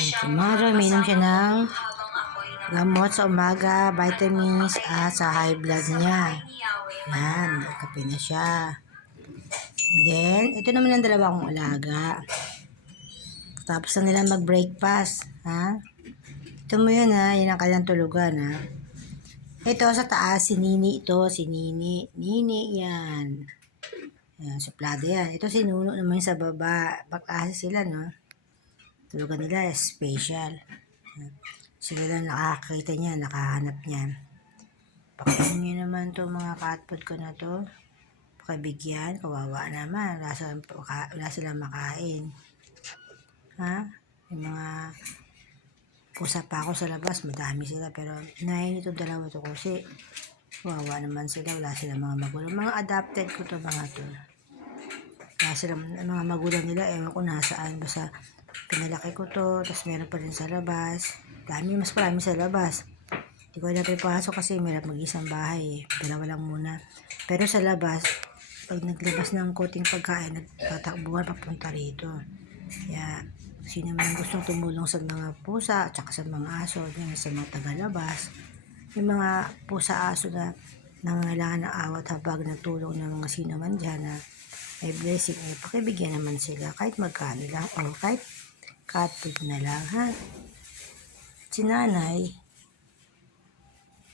Tomorrow, minum siya ng gamot sa umaga, vitamins at sa high blood niya. Yan, kape na siya. Then, ito naman ang dalawa kong alaga. Tapos na nila mag-breakfast. Ha? Ito mo yun ha, yun ang kanilang tulugan ha. Ito sa taas, si Nini ito, si Nini. Nini yan. Yan, suplado yan. Ito si Nuno naman sa baba. Pag-asa sila no. Tulugan nila, special. Sila lang nakakita niya, nakahanap niya. Pakinggan niyo naman to mga cat food ko na to. Pakibigyan, kawawa naman. Wala silang makain. Ha? Yung mga pusa pa ako sa labas, madami sila. Pero nahin itong dalawa to kasi kawawa naman sila. Wala silang mga magulang. Mga adopted ko to mga to. Wala silang mga magulang nila. Ewan ko nasaan. Basta pinalaki ko to. Tapos meron pa rin sa labas. Mas marami sa labas. Hindi ko na pinapasok kasi mahirap mag-isang bahay eh. Dalawa lang muna. Pero sa labas, pag naglabas ng konting pagkain, nagtatakbuhan papunta rito. Kaya, sino man gustong tumulong sa mga pusa at saka sa mga aso, yan, sa mga tagalabas, yung mga pusa-aso na nangangailangan ng awat habang nagtulong ng mga sino man dyan na may blessing, eh, pakibigyan naman sila kahit magkano lang o kahit cat food na lang, ha? Si nanay,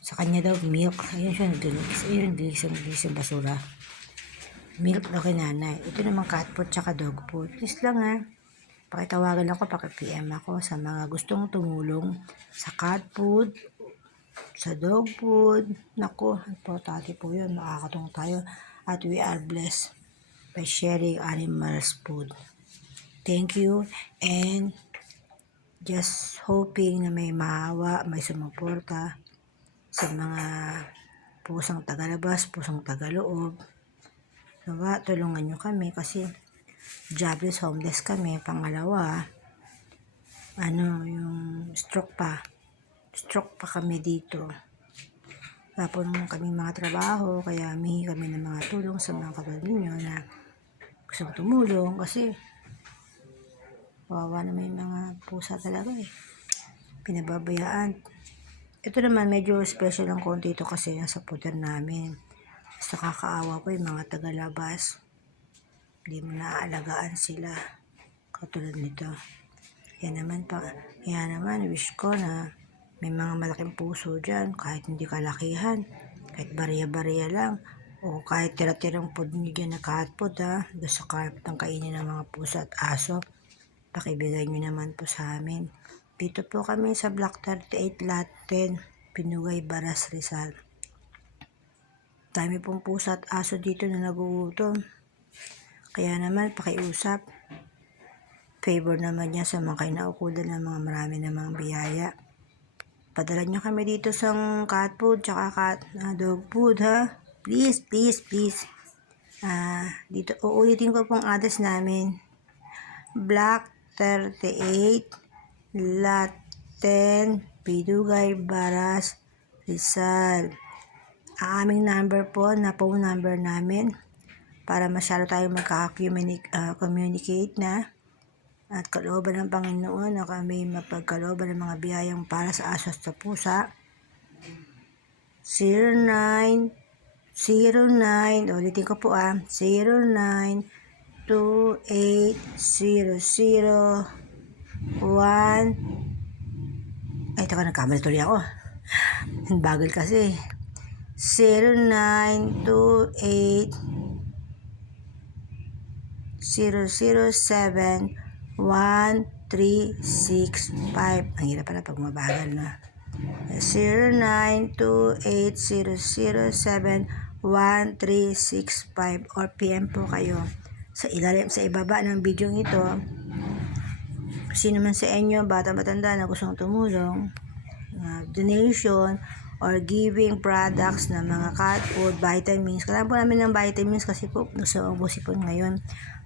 sa kanya daw milk. Ayun siya naglinis. Ayun, naglinis sa basura. Milk daw kay nanay. Ito naman cat food tsaka dog food. Please lang ha. Pakitawagan ako, paki-PM ako sa mga gustong tumulong sa cat food, sa dog food. Naku, importante po yun. Makakatulong tayo. At we are blessed by sharing animals food. Thank you and just hoping na may maawa, may sumuporta sa mga pusang tagalabas, pusang tagaloob. Diba? Tulungan nyo kami kasi jobless, homeless kami. Pangalawa, yung stroke pa kami dito. Tapos kami mga trabaho, kaya humihingi kami ng mga tulong sa mga katulad ninyo na gustong tumulong kasi wawa naman yung mga pusa talaga eh. Pinababayaan. Ito naman medyo special ang konti ito kasi nasa puder namin. Basta kakaawa ko yung mga tagalabas. Hindi mo naaalagaan sila. Katulad nito. Kaya naman wish ko na may mga malaking puso dyan. Kahit hindi kalakihan. Kahit bariya-bariya lang. O kahit tira-tirang food nyo dyan na cat food ha. Gusto ng kainin ng mga pusa at aso. Pakibigay nyo naman po sa amin. Dito po kami sa Block 38 Lot 10, Pinugay, Baras, Rizal. Dami pong pusa at aso dito na nagugutom. Kaya naman, pakiusap. Favor naman niya sa mga kinaukulan ng mga marami na mga biyaya. Padala nyo kami dito sa cat food, tsaka dog food ha. Please, please, please. Dito, uulitin ko pong address namin. Block 38, Lot 10, Pinugay, Baras, Rizal. Ang aming number po na phone number namin para masyado tayo magka-communicate na at kalooban ng Panginoon na kami mapagkalooban ng mga biyayang para sa aso at sa pusa. 0909, ulitin ko po 092800 ay, taka, nagkamali tuloy ako. Bagal kasi. 0928-007-1365. Ang hirap pala pag mabagal na. 0928-007-1365 or PM po kayo sa ibaba ng video ito. Sino man sa inyo, bata matanda na gustong tumulong, donation or giving products na mga cat food, vitamins. Kailangan po namin ng vitamins kasi po ubusin po ngayon.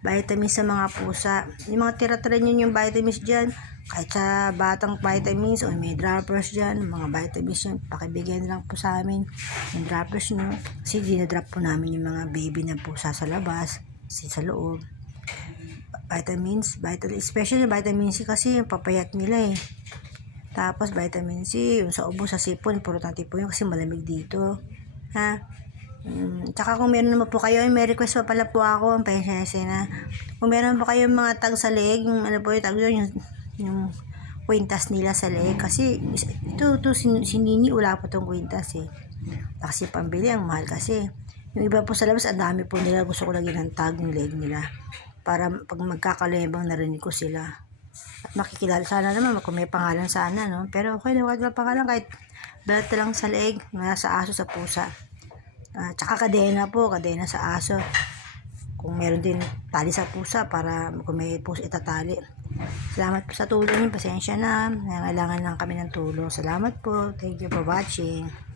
Vitamins sa mga pusa. Yung mga tira-tira nyo yung vitamins dyan, kahit sa batang vitamins o may droppers dyan, mga vitamins yan, pakibigyan lang po sa amin yung droppers nyo. Kasi dinadrop po namin yung mga baby na pusa sa labas, sa loob. especially vitamin C kasi yung papayat nila eh. Tapos vitamin C, yung sa ubo, sa sipon, importante po yun kasi malamig dito. Ha? Tsaka kung meron naman po kayo, may request pa pala po ako, ang pensya na. Kung meron po kayo mga tag sa leeg, yung ano po yung tag yun, yung kwintas nila sa leeg. Kasi ito si Nini, wala po tong kwintas eh. Kasi pambili, ang mahal kasi. Yung iba po sa labas, ang dami po nila. Gusto ko lagyan ng tag ng leg nila. Para pag magkakalembang narinig ko sila. At makikilala. Sana naman kung may pangalan sana, no? Pero okay na, wala pangalan. Kahit belt lang sa leg, sa aso, sa pusa. Tsaka kadena po. Kadena sa aso. Kung meron din tali sa pusa para kung may pusa itatali. Salamat po sa tulong. Pasensya na. Kailangan lang kami ng tulong. Salamat po. Thank you for watching.